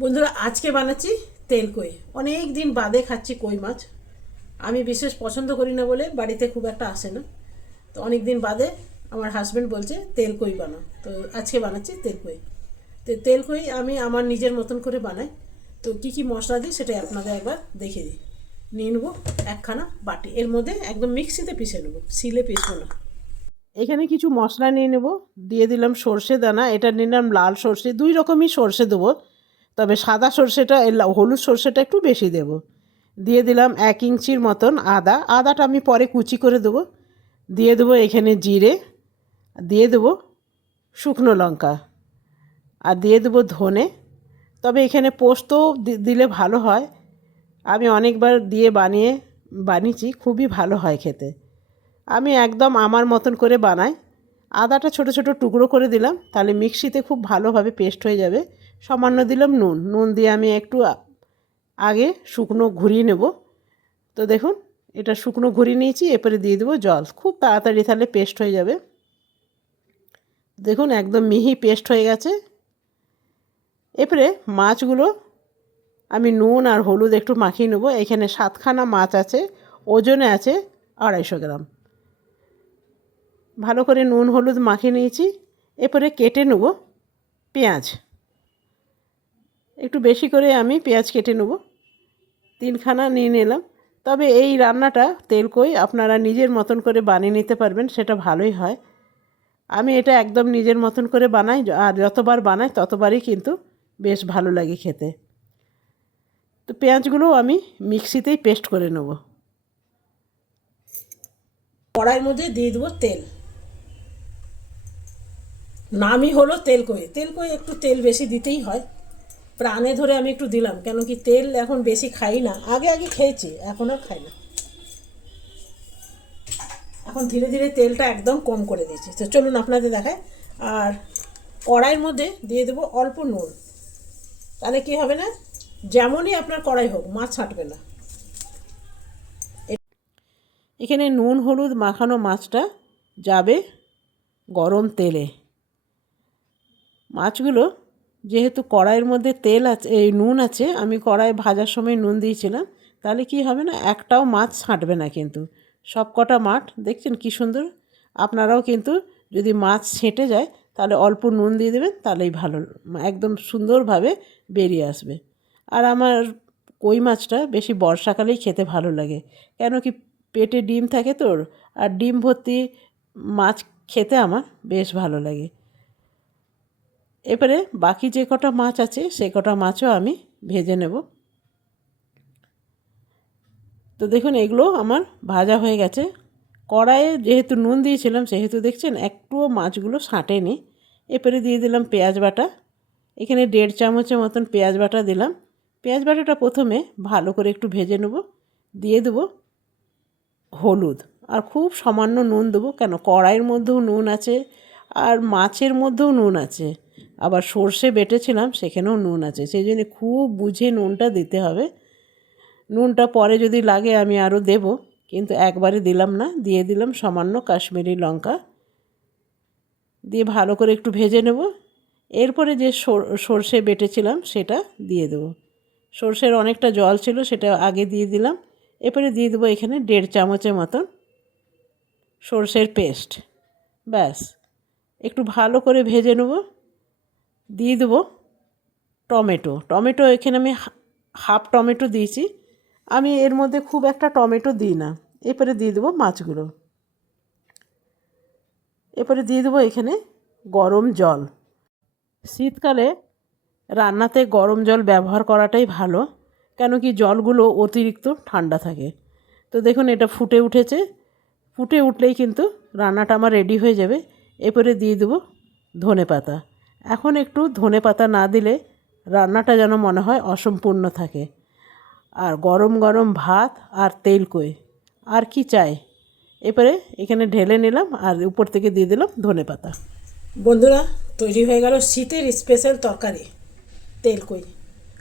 বন্ধুরা, আজকে বানাচ্ছি তেল কই অনেক দিন বাদে খাচ্ছি কই মাছ। আমি বিশেষ পছন্দ করি না বলে বাড়িতে খুব একটা আসে না। তো অনেক দিন বাদে আমার হাজব্যান্ড বলছে তেল কই বানা তো আজকে বানাচ্ছি তেল কই তো তেল কই আমি আমার নিজের মতন করে বানাই। তো কী কী মশলা দিই সেটা আপনাদের একবার দেখিয়ে দিই। নিয়ে নেব একখানা বাটি। এর মধ্যে একদম মিক্সিতে পিষে নেব সিলে পিসবো না। এখানে কিছু মশলা নিয়ে নেব। দিয়ে দিলাম সর্ষে দানা, এটা নিলাম লাল সর্ষে, দুই রকমই সর্ষে দেবো। তবে সাদা সর্ষেটা হলুদ সর্ষেটা একটু বেশি দেব। দিয়ে দিলাম এক ইঞ্চির মতন আদা। আদাটা আমি পরে কুচি করে দেবো। দিয়ে দেবো এখানে জিরে। দিয়ে দেবো শুকনো লঙ্কা। আর দিয়ে দেবো ধনে। তবে এখানে পোস্তও দিলে ভালো হয়। আমি অনেকবার দিয়ে বানিয়ে, বানিয়েছি, খুবই ভালো হয় খেতে। আমি একদম আমার মতন করে বানাই। আদাটা ছোট ছোট টুকরো করে দিলাম। তাহলে মিক্সিতে খুব ভালোভাবে পেস্ট হয়ে যাবে। সামান্য দিলাম নুন। নুন দিয়ে আমি একটু আগে শুকনো ঘুরিয়ে নেব। তো দেখুন, এটা শুকনো ঘুরিয়ে নিয়েছি, এরপরে দিয়ে দেবো জল। খুব তাড়াতাড়ি তাহলে পেস্ট হয়ে যাবে। দেখুন, একদম মিহি পেস্ট হয়ে গেছে। এরপরে মাছগুলো আমি নুন আর হলুদ একটু মাখিয়ে নেব। এখানে সাতখানা মাছ আছে, ওজনে আছে আড়াইশো গ্রাম। ভালো করে নুন হলুদ মাখিয়ে নিয়েছি। এরপরে কেটে নেব পেঁয়াজ। একটু বেশি করে আমি পেঁয়াজ কেটে নেব। তিনখানা নিয়ে নিলাম। তবে এই রান্নাটা তেল কই আপনারা নিজের মতন করে বানিয়ে নিতে পারবেন, সেটা ভালোই হয়। আমি এটা একদম নিজের মতন করে বানাই, আর যতবার বানাই ততবারই কিন্তু বেশ ভালো লাগে খেতে। তো পেঁয়াজগুলো আমি মিক্সিতেই পেস্ট করে নেব। কড়াইয়ের মধ্যে দিয়ে দেবো তেল। নামই হলো তেল কই। তেল কই একটু তেল বেশি দিতেই হয়। প্রাণে ধরে আমি একটু দিলাম কেন কি তেল এখন বেশি খাই না। আগে আগে খেয়েছি, এখন আর খাই না। এখন ধীরে ধীরে তেলটা একদম কম করে দিয়েছি। তো চলুন আপনাদের দেখায় আর কড়াইয়ের মধ্যে দিয়ে দেবো অল্প নুন। তাহলে কি হবে না? যেমনই আপনার কড়াই হোক, মাছ ছাঁটবে না। এখানে নুন, হলুদ মাখানো মাছটা যাবে গরম তেলে। মাছগুলো যেহেতু কড়াইয়ের মধ্যে তেল আছে, এই নুন আছে, আমি কড়াই ভাজার সময় নুন দিয়েছিলাম, তাহলে কি হবে না, একটাও মাছ ছাঁটবে না কিন্তু। সব কটা মাঠ, দেখছেন কি সুন্দর? আপনারাও কিন্তু যদি মাছ ছেঁটে যায়, তাহলে অল্প নুন দিয়ে দেবেন, তাহলেই ভালো, একদম সুন্দরভাবে বেরিয়ে আসবে। আর আমার কই মাছটা বেশি বর্ষাকালেই খেতে ভালো লাগে, কেন কি পেটে ডিম থাকে তোর, আর ডিম ভর্তি মাছ খেতে আমার বেশ ভালো লাগে। এবারে বাকি যে কটা মাছ আছে, সে কটা মাছও আমি ভেজে নেব। তো দেখুন, এগুলো আমার ভাজা হয়ে গেছে। কড়াইয়ে যেহেতু নুন দিয়েছিলাম, সেহেতু দেখছেন একটুও মাছগুলো সাঁটেনি। এরপরে দিয়ে দিলাম পেঁয়াজ বাটা। এখানে দেড় চামচের মতন পেঁয়াজ বাটা দিলাম। পেঁয়াজ বাটাটা প্রথমে ভালো করে একটু ভেজে নেব। দিয়ে দেবো হলুদ। আর খুব সামান্য নুন দেবো, কেন কড়াইয়ের মধ্যেও নুন আছে, আর মাছের মধ্যেও নুন আছে। আবার সর্ষে বেটেছিলাম, সেখানেও নুন আছে। সেই জন্য খুব বুঝে নুনটা দিতে হবে। নুনটা পরে যদি লাগে আমি আরও দেব, কিন্তু একবারে দিলাম না। দিয়ে দিলাম সামান্য কাশ্মীরি লঙ্কা। দিয়ে ভালো করে একটু ভেজে নেব। এরপরে যে সর- সর্ষে বেটেছিলাম, সেটা দিয়ে দেবো। সর্ষের অনেকটা জল ছিল, সেটা আগে দিয়ে দিলাম। এরপরে দিয়ে দেবো এখানে দেড় চামচের মতন সর্ষের পেস্ট। ব্যাস। একটু ভালো করে ভেজে নেব। দিয়ে দেবো টমেটো। টমেটো এখানে আমি হাফ টমেটো দিয়েছি। আমি এর মধ্যে খুব একটা টমেটো দিই না। এরপরে দিয়ে দেবো মাছগুলো। এরপরে দিয়ে দেবো এখানে গরম জল। শীতকালে রান্নাতে গরম জল ব্যবহার করাটাই ভালো, কেন কি জলগুলো অতিরিক্ত ঠান্ডা থাকে। তো দেখুন, এটা ফুটে উঠেছে। ফুটে উঠলেই কিন্তু রান্নাটা আমার রেডি হয়ে যাবে। এরপরে দিয়ে দেবো ধনে পাতা এখন একটু ধনে পাতা না দিলে রান্নাটা যেন মনে হয় অসম্পূর্ণ থাকে। আর গরম গরম ভাত আর তেল কই? আর কি চাই? এরপরে এখানে ঢেলে নিলাম আর উপর থেকে দিয়ে দিলাম ধনে পাতা। বন্ধুরা, তৈরি হয়ে গেল শীতের স্পেশাল তরকারি। তেল কই?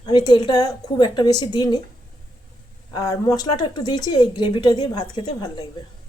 আমি তেলটা খুব একটা বেশি দিইনি। আর মশলাটা একটু দিয়েছি, এই গ্রেভিটা দিয়ে ভাত খেতে ভালো লাগবে।